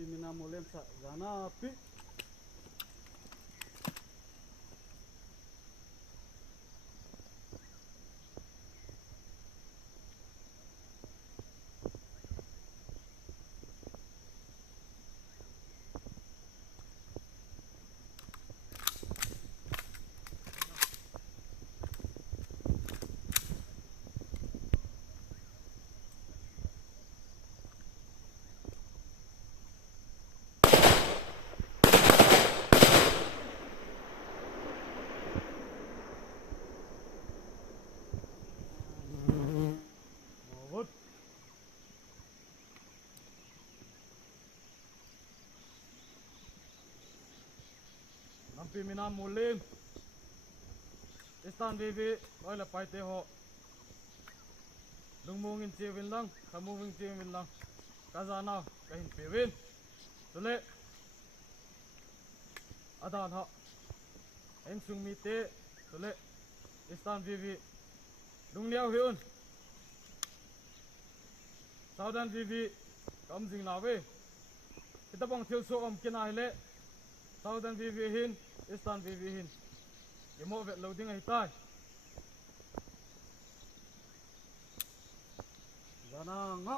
Nampi mina mulem sa zana pi. Nampi mina mulem. Istan bibi oi la pai te ho. Lung mungin chiwin lang, kamuming chiwin lang. Kazana kahin piwin. Tule. Adan ha. Eng sung mi te. Tule. Istan bibi. Lung liao hiun. Saudan bibi. Kam jing lawe. Kita bang thiu so om kina hele. Saudan bibi hin. Istan bibi hin. Imo vet loading ai tai. Zana nga.